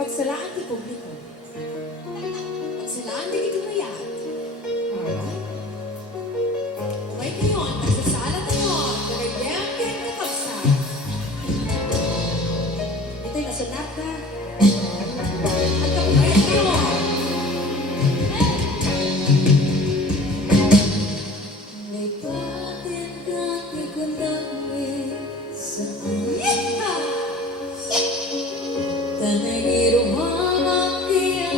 Pagsalaan ti publiko. Pagsalaan ti kitumayat. Umay kayo ang nagsasala tayo. Nagayang kayo kakabsa. Ito'y nasunat na. At kapumay kayo. Lipatin ka kikundangin sa iya. Tanay irumamak kaya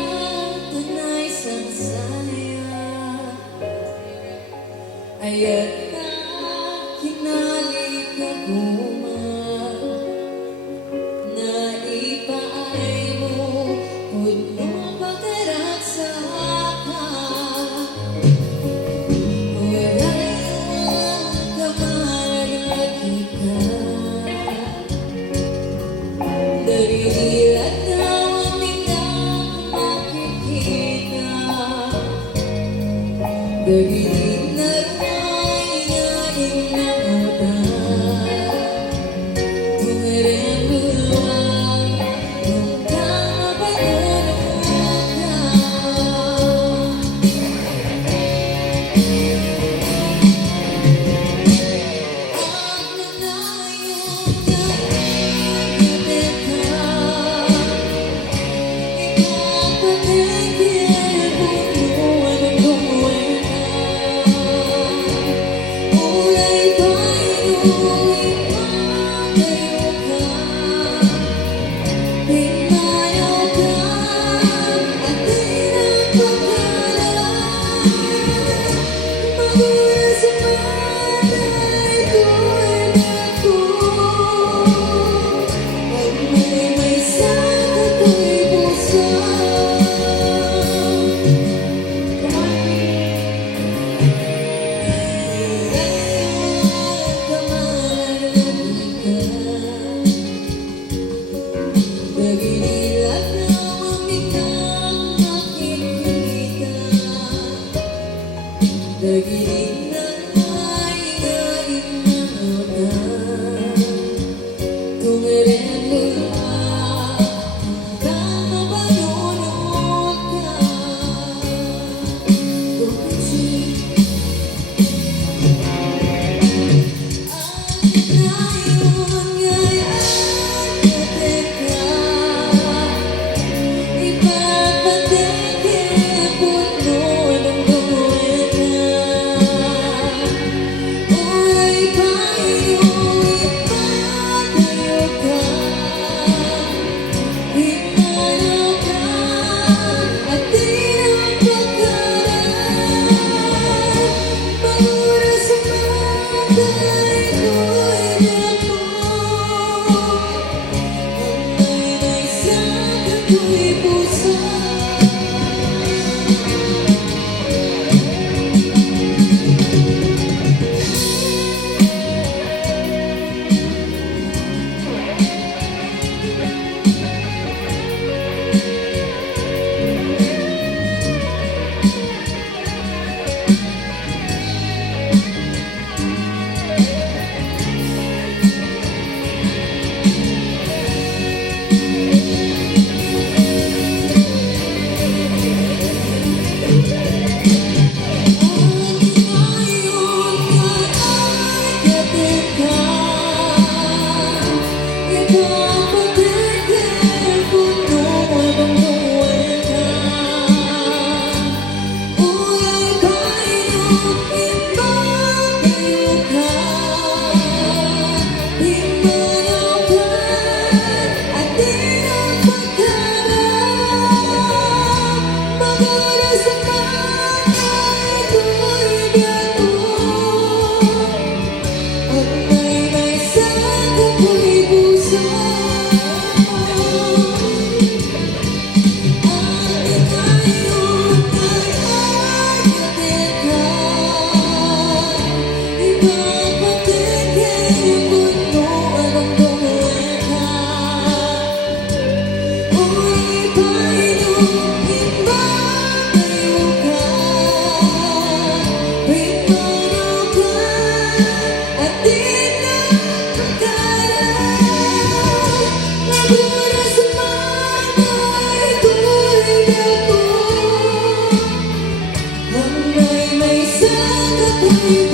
tanay sansaya. Ayat na kinali ka kuma. Naipaay mo puno pagdarat sa ka. Darilat na hindi makikita. Darilit na rumay na inamata. Tumarembulan kung kamabalunod ka. Nagigilat na mamiglang makikita. Nagigilat na ngayon na mata. Tumarembulan kung mabalunod ka. Kasi puso Hanggang may sangat ay